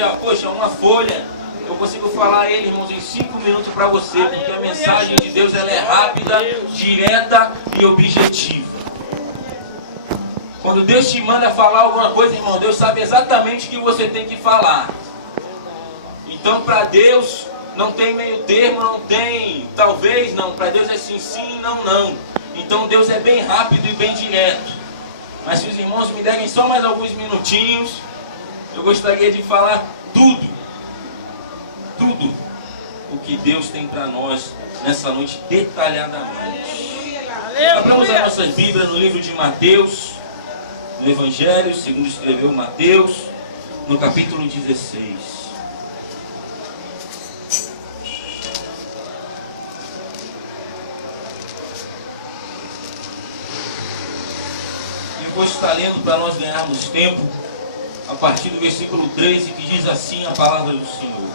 seja, poxa, uma folha, eu consigo falar ele, irmãos, em 5 minutos para você, porque a mensagem de Deus ela é rápida, direta e objetiva. Quando Deus te manda falar alguma coisa, irmão, Deus sabe exatamente o que você tem que falar. Então, para Deus, não tem meio termo, não tem talvez, não. Para Deus é sim, sim, não, não. Então, Deus é bem rápido e bem direto. Mas se os irmãos me derem só mais alguns minutinhos, eu gostaria de falar tudo o que Deus tem para nós nessa noite detalhadamente. Abramos as nossas Bíblias no livro de Mateus, no Evangelho, segundo escreveu Mateus, no capítulo 16. Eu vou estar lendo para nós ganharmos tempo, a partir do versículo 13, que diz assim a palavra do Senhor.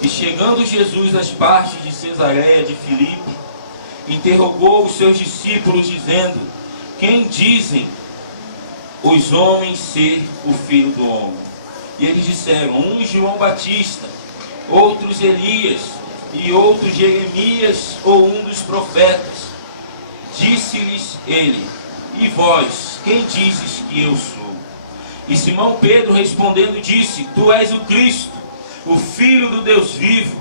E chegando Jesus às partes de Cesareia de Filipe, interrogou os seus discípulos, dizendo: quem dizem os homens ser o Filho do Homem? E eles disseram: uns João Batista, outros Elias, e outros Jeremias ou um dos profetas. Disse-lhes ele: e vós, quem dizes que eu sou? E Simão Pedro respondendo disse: tu és o Cristo, o Filho do Deus vivo.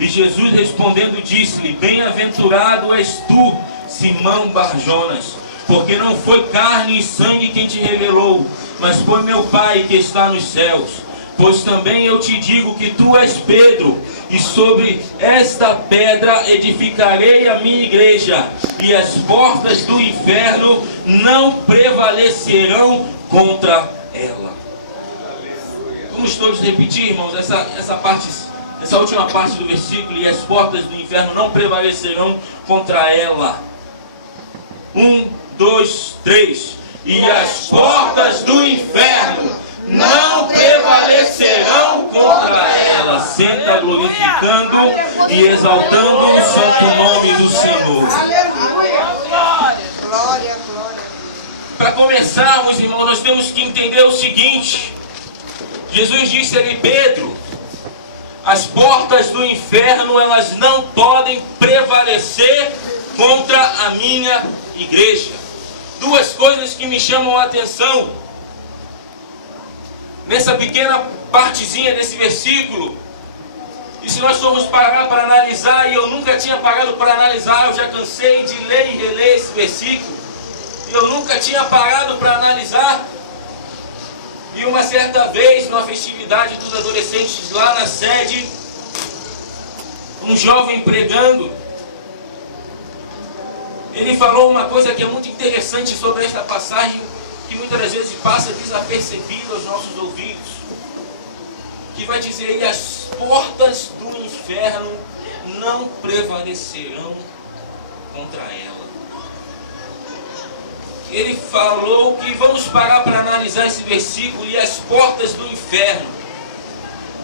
E Jesus respondendo disse-lhe: bem-aventurado és tu, Simão Barjonas, porque não foi carne e sangue quem te revelou, mas foi meu Pai que está nos céus. Pois também eu te digo que tu és Pedro, e sobre esta pedra edificarei a minha igreja, e as portas do inferno não prevalecerão contra ela. Vamos todos repetir, irmãos, essa última parte do versículo: e as portas do inferno não prevalecerão contra ela. 1, 2, 3. E as portas do inferno não prevalecerão contra ela. Senta glorificando e exaltando o santo nome do Senhor. Aleluia. Glória, glória. Para começarmos, irmão, nós temos que entender o seguinte. Jesus disse ali: Pedro, as portas do inferno elas não podem prevalecer contra a minha igreja. Duas coisas que me chamam a atenção nessa pequena partezinha desse versículo. E se nós formos parar para analisar, e eu nunca tinha parado para analisar, eu já cansei de ler e reler esse versículo, e eu nunca tinha parado para analisar. E uma certa vez, numa festividade dos adolescentes lá na sede, um jovem pregando, ele falou uma coisa que é muito interessante sobre esta passagem, que muitas das vezes passa desapercebida aos nossos ouvidos, que vai dizer: e as portas do inferno não prevalecerão contra ela. Ele falou que vamos parar para analisar esse versículo: e as portas do inferno.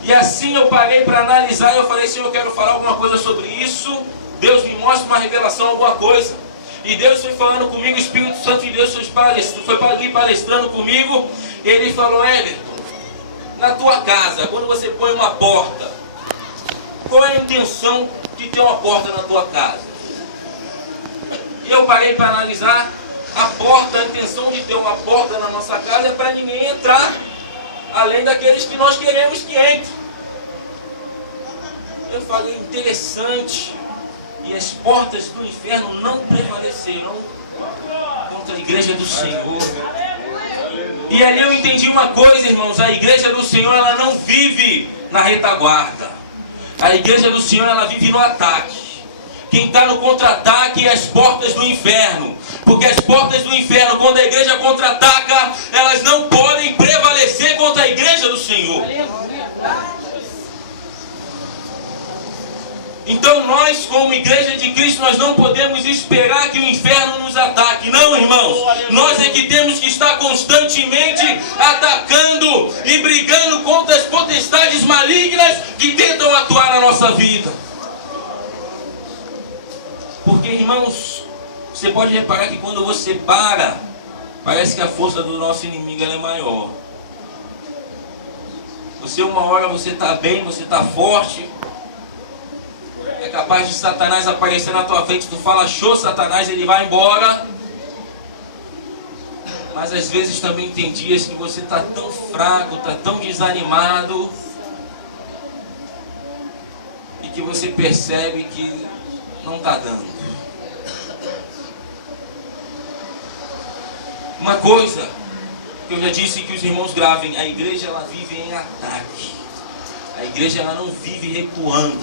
E assim eu parei para analisar, e eu falei: Senhor, eu quero falar alguma coisa sobre isso. Deus me mostra uma revelação, alguma coisa. E Deus foi falando comigo, o Espírito Santo de Deus foi palestrando comigo. E ele falou: Everton, na tua casa, quando você põe uma porta, qual é a intenção de ter uma porta na tua casa? Eu parei para analisar. A porta, a intenção de ter uma porta na nossa casa é para ninguém entrar, além daqueles que nós queremos que entre. Eu falei: interessante. E as portas do inferno não prevalecerão contra a igreja do Senhor. E ali eu entendi uma coisa, irmãos: a igreja do Senhor ela não vive na retaguarda. A igreja do Senhor ela vive no ataque. Quem está no contra-ataque é as portas do inferno. Porque as portas do inferno, quando a igreja contra-ataca, elas não podem prevalecer contra a igreja do Senhor. Então nós, como igreja de Cristo, nós não podemos esperar que o inferno nos ataque. Não, irmãos. Nós é que temos que estar constantemente atacando e brigando contra as potestades malignas que tentam atuar na nossa vida. Porque, irmãos, você pode reparar que quando você para, parece que a força do nosso inimigo ela é maior. Você uma hora você está bem, você está forte. É capaz de Satanás aparecer na tua frente, tu fala, show Satanás, ele vai embora. Mas às vezes também tem dias que você está tão fraco, está tão desanimado, e que você percebe que não está dando. Uma coisa que eu já disse que os irmãos gravem, a igreja ela vive em ataque. A igreja ela não vive recuando.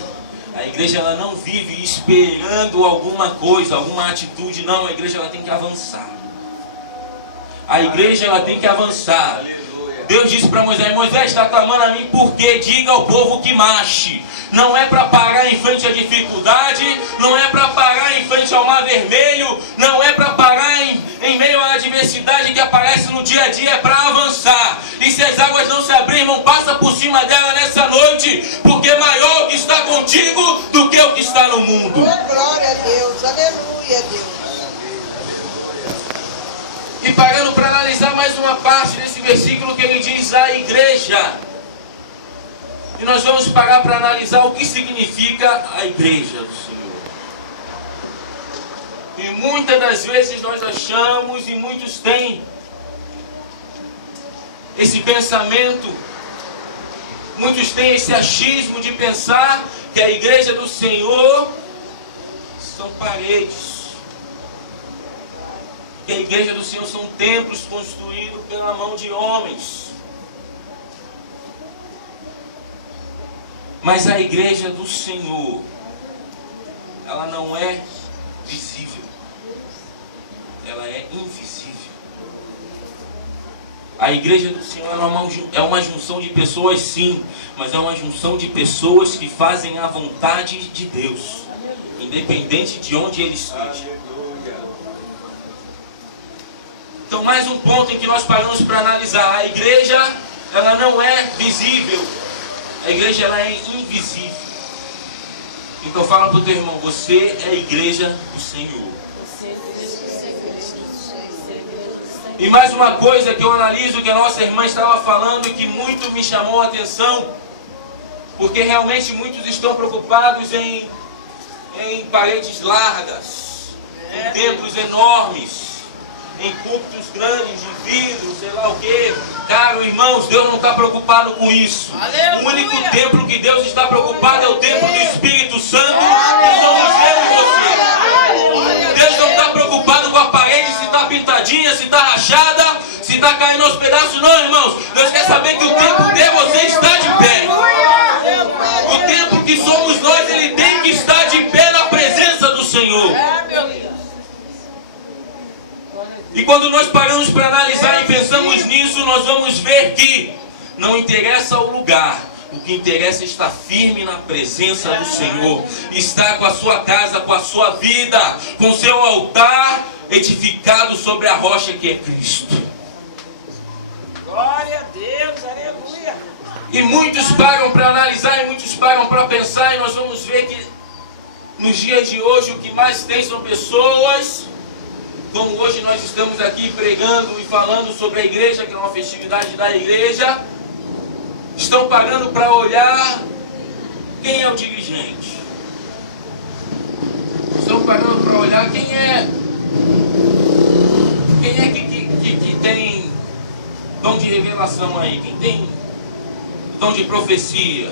A igreja ela não vive esperando alguma coisa, alguma atitude. Não, a igreja ela tem que avançar. A igreja ela tem que avançar. Deus disse para Moisés, Moisés está clamando a mim porque diga ao povo que marche. Não é para parar em frente à dificuldade, não é para parar em frente ao mar vermelho, não é para parar em meio à adversidade que aparece no dia a dia, é para avançar. E se as águas não se abrirem, irmão, passa por cima dela nessa noite, porque maior o que está contigo do que o que está no mundo. Oh, glória a Deus, aleluia, Deus. E parando para analisar mais uma parte desse versículo que ele diz a igreja. E nós vamos parar para analisar o que significa a igreja do Senhor. E muitas das vezes nós achamos, e muitos têm esse pensamento, muitos têm esse achismo de pensar que a igreja do Senhor são paredes. Que a igreja do Senhor são templos construídos pela mão de homens. Mas a igreja do Senhor, ela não é visível. Ela é invisível. A igreja do Senhor é uma junção de pessoas, sim, mas é uma junção de pessoas que fazem a vontade de Deus, independente de onde ele esteja. Então, mais um ponto em que nós paramos para analisar. A igreja, ela não é visível. A igreja, ela é invisível. Então, fala para o teu irmão, você é a igreja do Senhor. E mais uma coisa que eu analiso, que a nossa irmã estava falando, que muito me chamou a atenção, porque realmente muitos estão preocupados em paredes largas, em templos enormes, em púlpitos grandes de vidro, sei lá o que. Caro irmãos, Deus não está preocupado com isso. Aleluia. O único templo que Deus está preocupado é o templo do Espírito Santo, que somos eu e você. Deus não está preocupado com a parede, se está pintadinha, se está rachada, se está caindo aos pedaços, não, irmãos. Deus quer saber que o templo de você está de pé. O templo que somos nós, ele tem que estar de pé na presença do Senhor. E quando nós paramos para analisar e pensamos nisso, nós vamos ver que não interessa o lugar, o que interessa é estar firme na presença do Senhor, estar com a sua casa, com a sua vida, com o seu altar edificado sobre a rocha que é Cristo. Glória a Deus, aleluia. E muitos param para analisar, e muitos param para pensar, e nós vamos ver que nos dias de hoje o que mais tem são pessoas, como hoje nós estamos aqui pregando e falando sobre a igreja, que é uma festividade da igreja, estão parando para olhar quem é o dirigente. Estão parando para olhar quem é que tem dom de revelação aí, quem tem dom de profecia,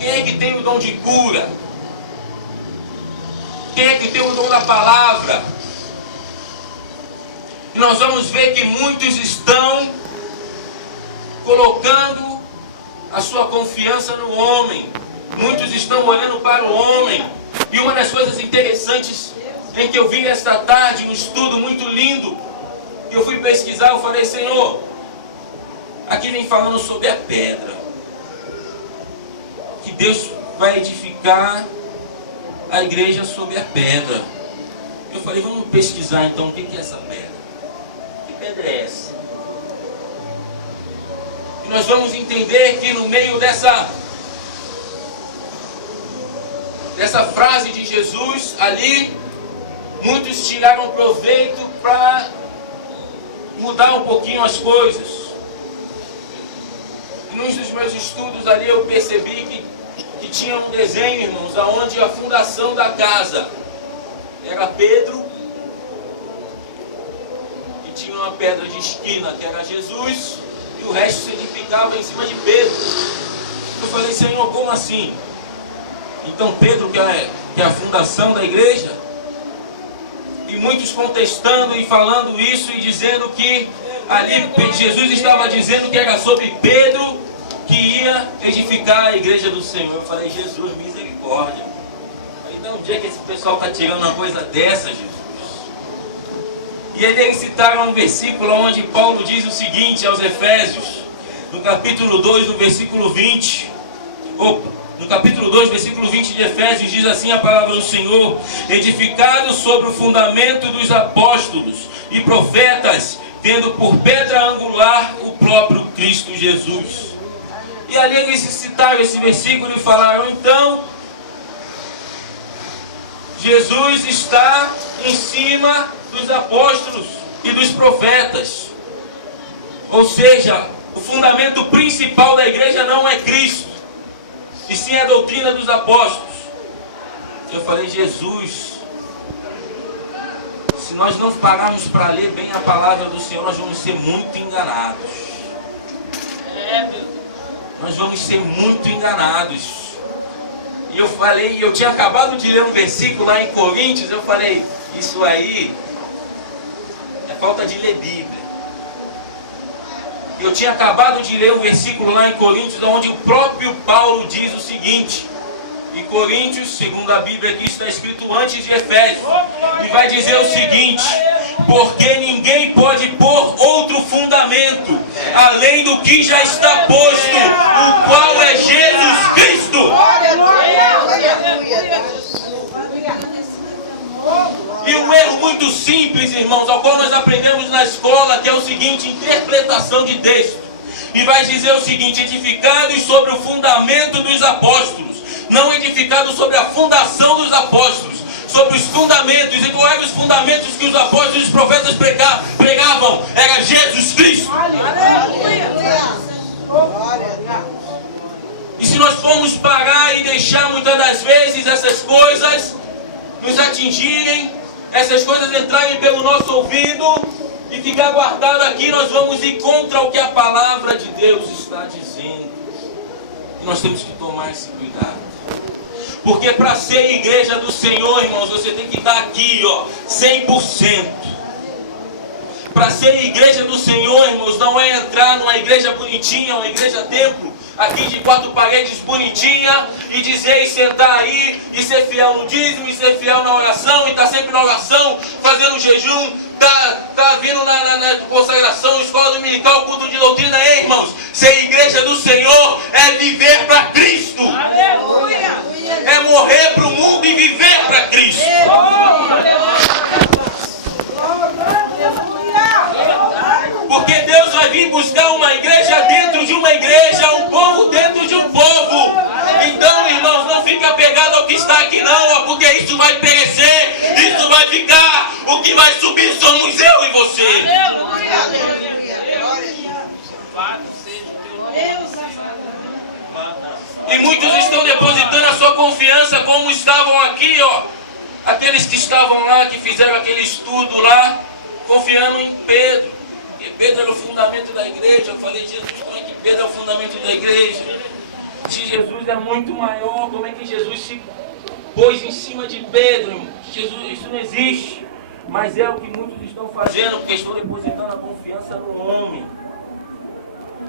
quem é que tem o dom de cura, quem é que tem o dom da palavra. E nós vamos ver que muitos estão colocando a sua confiança no homem. Muitos estão olhando para o homem. E uma das coisas interessantes em que eu vi esta tarde, um estudo muito lindo, eu fui pesquisar, eu falei, Senhor, aqui vem falando sobre a pedra, que Deus vai edificar a igreja sobre a pedra. Eu falei, vamos pesquisar então o que é essa pedra. Que pedra é essa? E nós vamos entender que no meio dessa frase de Jesus ali, muitos tiraram proveito para mudar um pouquinho as coisas. num dos meus estudos ali eu percebi que tinha um desenho, irmãos, aonde a fundação da casa era Pedro e tinha uma pedra de esquina que era Jesus e o resto se edificava em cima de Pedro. Eu falei, Senhor, como assim? Então Pedro que é a fundação da igreja? E muitos contestando e falando isso e dizendo que ali Jesus estava dizendo que era sobre Pedro que ia edificar a igreja do Senhor. Eu falei, Jesus, misericórdia. Então, onde é que esse pessoal está tirando uma coisa dessa, Jesus? E aí eles citaram um versículo onde Paulo diz o seguinte aos Efésios, no capítulo 2, no versículo 20. No capítulo 2, versículo 20 de Efésios, diz assim a palavra do Senhor: edificado sobre o fundamento dos apóstolos e profetas, tendo por pedra angular o próprio Cristo Jesus. E ali eles citaram esse versículo e falaram, então, Jesus está em cima dos apóstolos e dos profetas. Ou seja, o fundamento principal da igreja não é Cristo, e sim a doutrina dos apóstolos. Eu falei, Jesus, se nós não pararmos para ler bem a palavra do Senhor, nós vamos ser muito enganados. Nós vamos ser muito enganados. E eu falei, eu tinha acabado de ler um versículo lá em Coríntios, eu falei, isso aí é falta de ler Bíblia. Eu tinha acabado de ler um versículo lá em Coríntios, onde o próprio Paulo diz o seguinte, em Coríntios, segundo a Bíblia aqui está escrito antes de Efésios, e vai dizer o seguinte, porque ninguém pode pôr outro fundamento, além do que já está posto, o qual é Jesus Cristo. E um erro muito simples, irmãos, ao qual nós aprendemos na escola, que é o seguinte, interpretação de texto. E vai dizer o seguinte, edificados sobre o fundamento dos apóstolos, não edificados sobre a fundação dos apóstolos, sobre os fundamentos. E qual eram os fundamentos que os apóstolos e os profetas pregavam? Era Jesus Cristo. E se nós formos parar e deixar muitas das vezes essas coisas nos atingirem, essas coisas entrarem pelo nosso ouvido e ficar guardado aqui, nós vamos ir contra o que a palavra de Deus está dizendo. E nós temos que tomar esse cuidado. Porque para ser igreja do Senhor, irmãos, você tem que estar aqui, 100%. Para ser igreja do Senhor, irmãos, não é entrar numa igreja bonitinha, uma igreja templo, aqui de 4 paredes bonitinha, e dizer e sentar aí, e ser fiel no dízimo, e ser fiel na oração, e estar sempre na oração, fazendo jejum, tá vindo na consagração, escola dominical, culto de doutrina. Ei, irmãos, ser igreja do Senhor é viver para Cristo. Aleluia! É morrer para o mundo e viver para Cristo. Porque Deus vai vir buscar uma igreja dentro de uma igreja, um povo dentro de um povo. Então, irmãos, não fica apegado ao que está aqui não, porque isso vai perecer, isso vai ficar. O que vai subir somos eu e você. E muitos estão depositando a sua confiança, como estavam aqui, aqueles que estavam lá, que fizeram aquele estudo lá, confiando em Pedro. E Pedro era o fundamento da igreja. Eu falei, Jesus, como é que Pedro é o fundamento da igreja? Se Jesus é muito maior, como é que Jesus se pôs em cima de Pedro, irmão? Jesus, isso não existe. Mas é o que muitos estão fazendo, porque estão depositando a confiança no homem.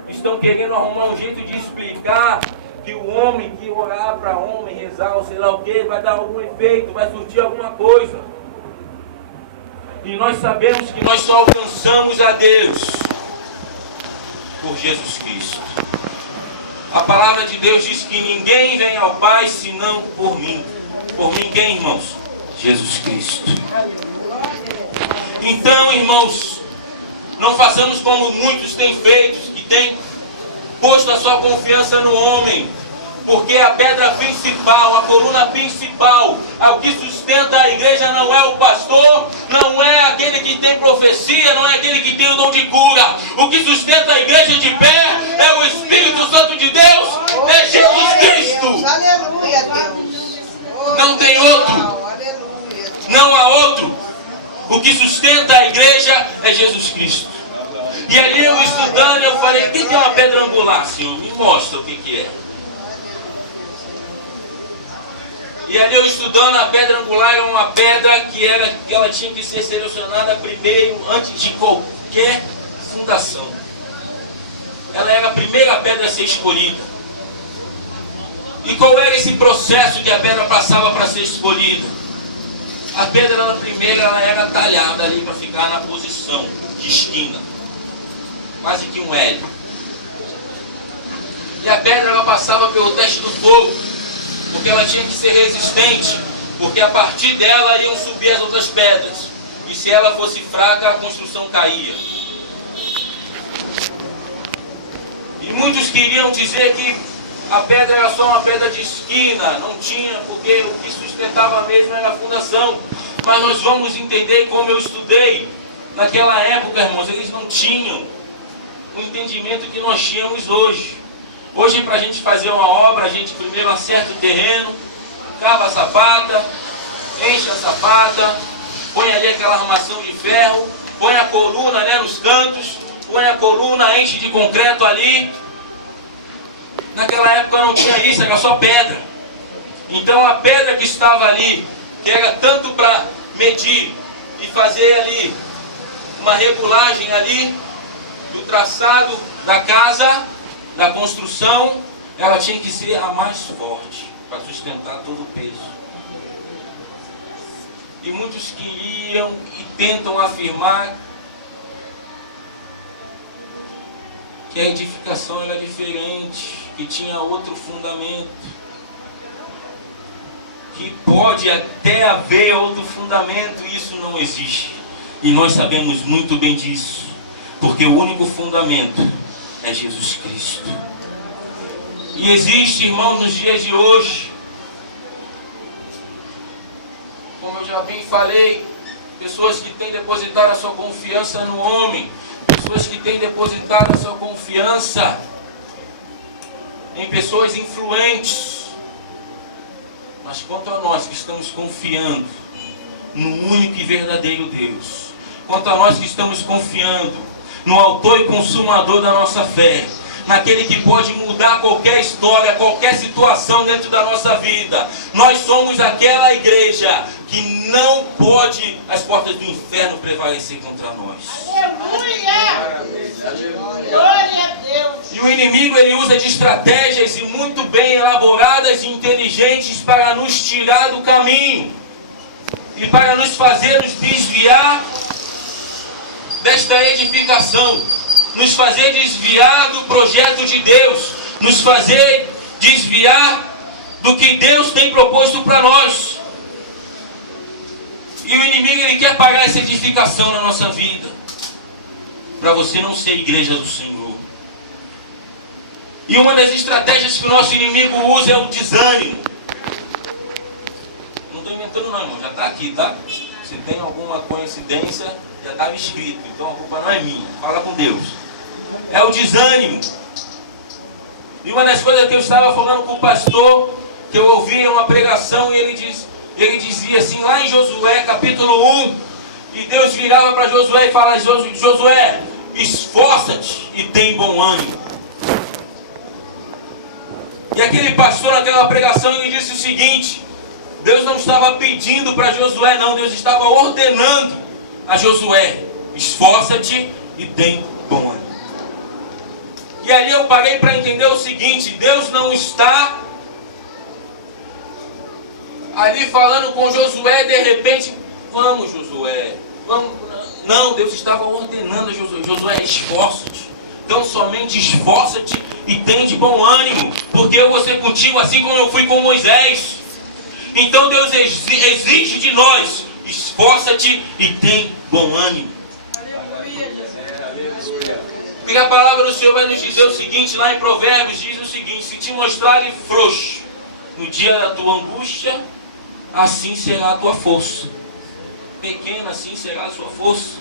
Estão querendo arrumar um jeito de explicar que o homem que orar para homem, rezar ou sei lá o que, vai dar algum efeito, vai surtir alguma coisa. E nós sabemos que nós só alcançamos a Deus por Jesus Cristo. A palavra de Deus diz que ninguém vem ao Pai senão por mim. Por mim quem, irmãos? Jesus Cristo. Então, irmãos, não façamos como muitos têm feito, que têm posto a sua confiança no homem. Porque a pedra principal, a coluna principal, o que sustenta a igreja não é o pastor, não é aquele que tem profecia, não é aquele que tem o dom de cura. O que sustenta a igreja de pé é o Espírito Santo de Deus, é Jesus Cristo. Aleluia, Deus. Não tem outro. Aleluia. Não há outro. O que sustenta a igreja é Jesus Cristo. E ali eu estudando, eu falei, o que é uma pedra angular, Senhor? Me mostra o que é. E ali eu estudando, a pedra angular era uma pedra que ela tinha que ser selecionada primeiro, antes de qualquer fundação. Ela era a primeira pedra a ser escolhida. E qual era esse processo que a pedra passava para ser escolhida? A pedra, ela era talhada ali para ficar na posição de esquina. Quase que um L. E a pedra, ela passava pelo teste do fogo. Porque ela tinha que ser resistente, porque a partir dela iam subir as outras pedras. E se ela fosse fraca, a construção caía. E muitos queriam dizer que a pedra era só uma pedra de esquina, não tinha, porque o que sustentava mesmo era a fundação. Mas nós vamos entender, como eu estudei, naquela época, irmãos, eles não tinham o entendimento que nós tínhamos hoje. Hoje, para a gente fazer uma obra, a gente primeiro acerta o terreno, cava a sapata, enche a sapata, põe ali aquela armação de ferro, põe a coluna, né, nos cantos, põe a coluna, enche de concreto ali. Naquela época não tinha isso, era só pedra. Então a pedra que estava ali, que era tanto para medir e fazer ali uma regulagem ali do traçado da casa, da construção, ela tinha que ser a mais forte para sustentar todo o peso. E muitos queriam e tentam afirmar que a edificação era diferente, que tinha outro fundamento, que pode até haver outro fundamento, e isso não existe. E nós sabemos muito bem disso, porque o único fundamento é Jesus Cristo. E existe, irmão, nos dias de hoje, como eu já bem falei, pessoas que têm depositado a sua confiança no homem, pessoas que têm depositado a sua confiança em pessoas influentes. Mas quanto a nós que estamos confiando no único e verdadeiro Deus, quanto a nós que estamos confiando no autor e consumador da nossa fé, naquele que pode mudar qualquer história, qualquer situação dentro da nossa vida, nós somos aquela igreja que não pode as portas do inferno prevalecer contra nós. Aleluia! Glória a Deus! E o inimigo, ele usa de estratégias e muito bem elaboradas e inteligentes para nos tirar do caminho e para nos fazer nos desviar desta edificação, nos fazer desviar do projeto de Deus, nos fazer desviar do que Deus tem proposto para nós. E o inimigo, ele quer parar essa edificação na nossa vida, para você não ser igreja do Senhor. E uma das estratégias que o nosso inimigo usa é o desânimo. Não estou inventando não, irmão, já está aqui, tá? Se tem alguma coincidência, já estava escrito, então a culpa não é minha, fala com Deus. É o desânimo. E uma das coisas que eu estava falando com o pastor, que eu ouvi uma pregação, e ele dizia assim, lá em Josué capítulo 1, e Deus virava para Josué e falava, Josué, esforça-te e tem bom ânimo. E aquele pastor naquela pregação, ele disse o seguinte, Deus não estava pedindo para Josué não, Deus estava ordenando a Josué, esforça-te e tem bom ânimo. E ali eu parei para entender o seguinte, Deus não está ali falando com Josué, de repente, vamos Josué, vamos. Não, Deus estava ordenando a Josué, Josué, esforça-te. Então somente esforça-te e tem de bom ânimo, porque eu vou ser contigo assim como eu fui com Moisés. Então Deus exige de nós, esforça-te e tem bom ânimo. Aleluia, Jesus. Porque a palavra do Senhor vai nos dizer o seguinte, lá em Provérbios, diz o seguinte: se te mostrares frouxo no dia da tua angústia, assim será a tua força. Pequena, assim será a sua força.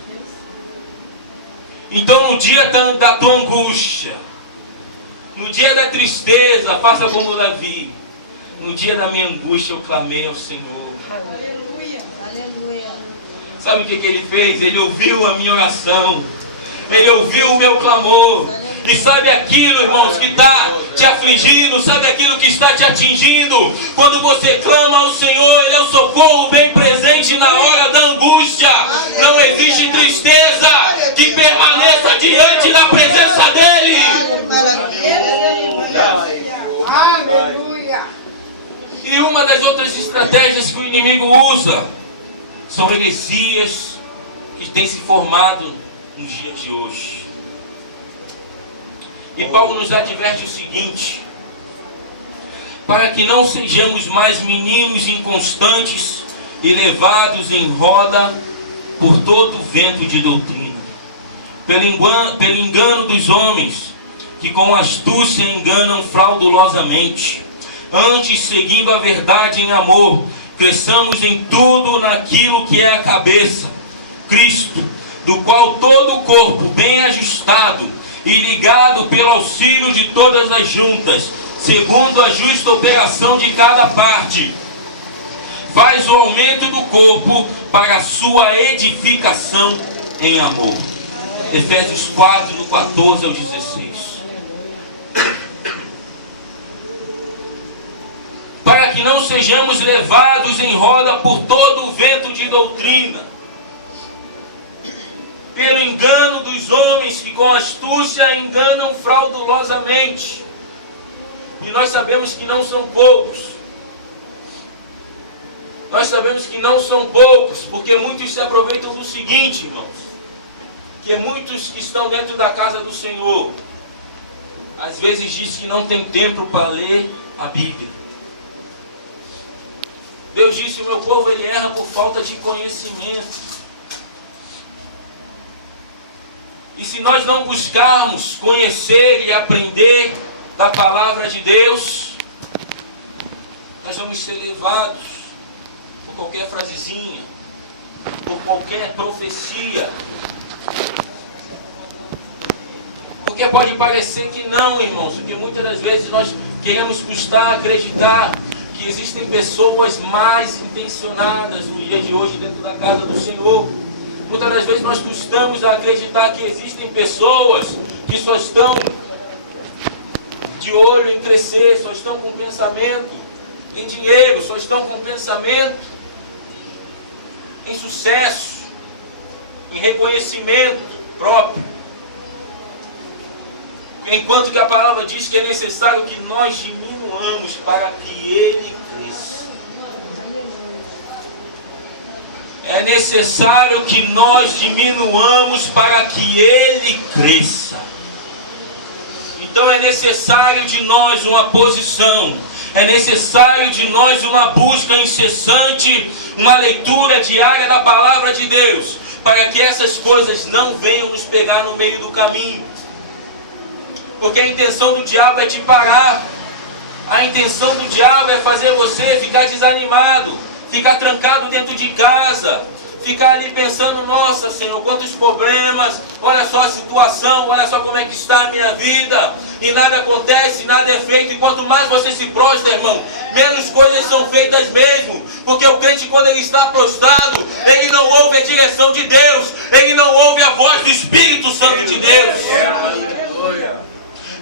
Então no dia da tua angústia, no dia da tristeza, faça como Davi. No dia da minha angústia eu clamei ao Senhor. Aleluia. Aleluia. Sabe o que ele fez? Ele ouviu a minha oração. Ele ouviu o meu clamor. E sabe aquilo, irmãos, que está te afligindo, sabe aquilo que está te atingindo? Quando você clama ao Senhor, Ele é o socorro bem presente na hora da angústia. Não existe tristeza que permaneça diante da presença dEle. Aleluia. E uma das outras estratégias que o inimigo usa são heresias que têm se formado nos dias de hoje. E Paulo nos adverte o seguinte: para que não sejamos mais meninos inconstantes e levados em roda por todo vento de doutrina, pelo engano dos homens, que com astúcia enganam fraudulosamente. Antes, seguindo a verdade em amor, cresçamos em tudo naquilo que é a cabeça, Cristo, do qual todo o corpo, bem ajustado e ligado pelo auxílio de todas as juntas, segundo a justa operação de cada parte, faz o aumento do corpo para a sua edificação em amor. Efésios 4, do 14 ao 16. Para que não sejamos levados em roda por todo o vento de doutrina, pelo engano dos homens que com astúcia enganam fraudulosamente. E nós sabemos que não são poucos. Nós sabemos que não são poucos, porque muitos se aproveitam do seguinte, irmãos, que é muitos que estão dentro da casa do Senhor, às vezes diz que não tem tempo para ler a Bíblia. Deus disse: o meu povo ele erra por falta de conhecimento. E se nós não buscarmos conhecer e aprender da palavra de Deus, nós vamos ser levados por qualquer frasezinha, por qualquer profecia. Porque pode parecer que não, irmãos, porque muitas das vezes nós queremos custar acreditar que existem pessoas mais intencionadas no dia de hoje dentro da casa do Senhor. Muitas das vezes nós custamos a acreditar que existem pessoas que só estão de olho em crescer, só estão com pensamento em dinheiro, só estão com pensamento em sucesso, em reconhecimento próprio. Enquanto que a palavra diz que é necessário que nós diminuamos para que Ele cresça. É necessário que nós diminuamos para que Ele cresça. Então é necessário de nós uma posição, é necessário de nós uma busca incessante, uma leitura diária da palavra de Deus, para que essas coisas não venham nos pegar no meio do caminho. Porque a intenção do diabo é te parar. A intenção do diabo é fazer você ficar desanimado, ficar trancado dentro de casa, ficar ali pensando: nossa Senhor, quantos problemas, olha só a situação, olha só como é que está a minha vida, e nada acontece, nada é feito. E quanto mais você se prostra, irmão, menos coisas são feitas mesmo. Porque o crente, quando ele está prostrado, ele não ouve a direção de Deus, ele não ouve a voz do Espírito Santo de Deus.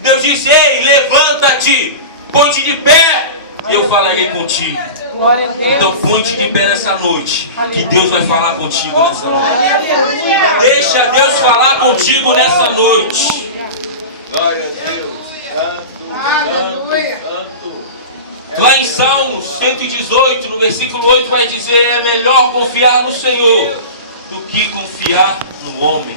Deus disse: ei, levanta-te, põe-te de pé, e eu falarei contigo. Então põe-te de pé nessa noite, que Deus vai falar contigo nessa noite. Deixa Deus falar contigo nessa noite. Glória a Deus. Aleluia. Lá em Salmos 118, no versículo 8, vai dizer: é melhor confiar no Senhor do que confiar no homem.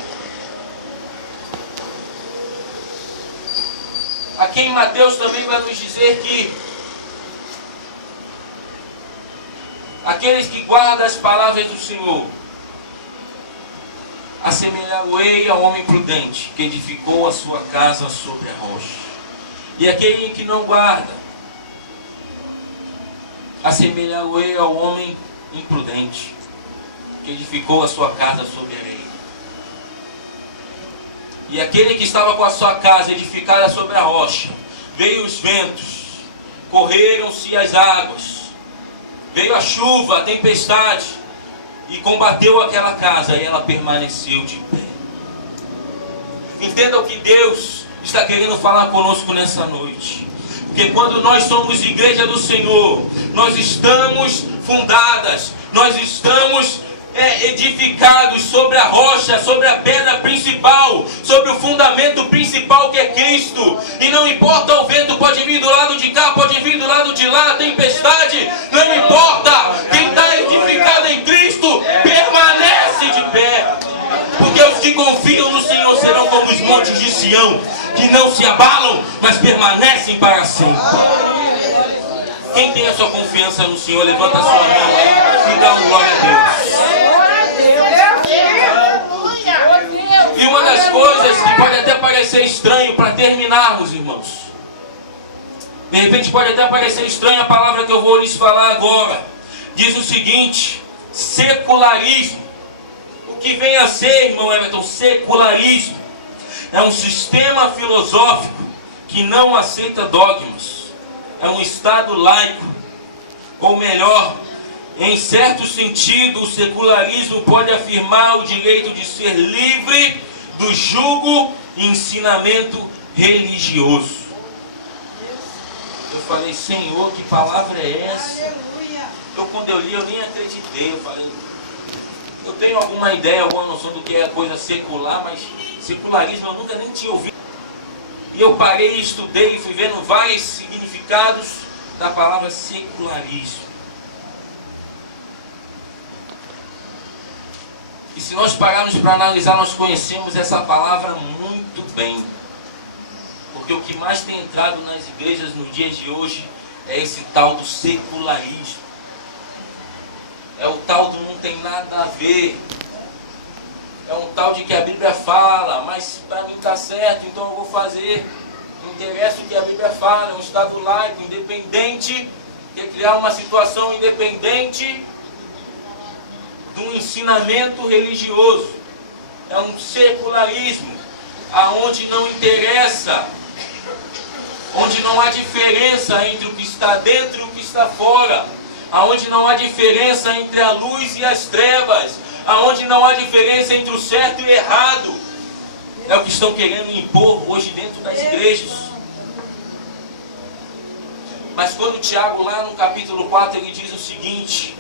Aqui em Mateus também vai nos dizer que aqueles que guardam as palavras do Senhor Assemelhá-lo-ei ao homem prudente, que edificou a sua casa sobre a rocha. E aquele que não guarda, assemelhá-lo-ei ao homem imprudente, que edificou a sua casa sobre a areia. E aquele que estava com a sua casa edificada sobre a rocha, veio os ventos, correram-se as águas, veio a chuva, a tempestade, e combateu aquela casa, e ela permaneceu de pé. Entenda o que Deus está querendo falar conosco nessa noite. Porque quando nós somos igreja do Senhor, nós estamos fundadas, nós estamos edificados sobre a rocha, sobre a pedra principal, sobre o fundamento principal que é Cristo. E não importa o vento, pode vir do lado de cá, pode vir do lado de lá, a tempestade, não importa. Quem está edificado em Cristo permanece de pé. Porque os que confiam no Senhor serão como os montes de Sião, que não se abalam, mas permanecem para sempre. Quem tem a sua confiança no Senhor, levanta a sua mão e dá um glória a Deus. E uma das coisas que pode até parecer estranho para terminarmos, irmãos. De repente pode até parecer estranha a palavra que eu vou lhes falar agora. Diz o seguinte: secularismo. O que vem a ser, irmão Everton, secularismo é um sistema filosófico que não aceita dogmas. É um estado laico. Ou melhor, em certo sentido, o secularismo pode afirmar o direito de ser livre do jugo e ensinamento religioso. Eu falei, Senhor, que palavra é essa? Quando eu li, eu nem acreditei. Eu falei, eu tenho alguma ideia, alguma noção do que é a coisa secular, mas secularismo eu nunca nem tinha ouvido. E eu parei, estudei e fui vendo vários significados da palavra secularismo. E se nós pararmos para analisar, nós conhecemos essa palavra muito bem. Porque o que mais tem entrado nas igrejas nos dias de hoje é esse tal do secularismo. É o tal do não tem nada a ver. É um tal de que a Bíblia fala, mas para mim está certo, então eu vou fazer. Não interessa o que a Bíblia fala, é um estado laico, independente, quer criar uma situação independente de um ensinamento religioso. É um secularismo, aonde não interessa, onde não há diferença entre o que está dentro e o que está fora, aonde não há diferença entre a luz e as trevas, aonde não há diferença entre o certo e o errado. É o que estão querendo impor hoje dentro das igrejas. Mas quando Tiago lá no capítulo 4 ele diz o seguinte: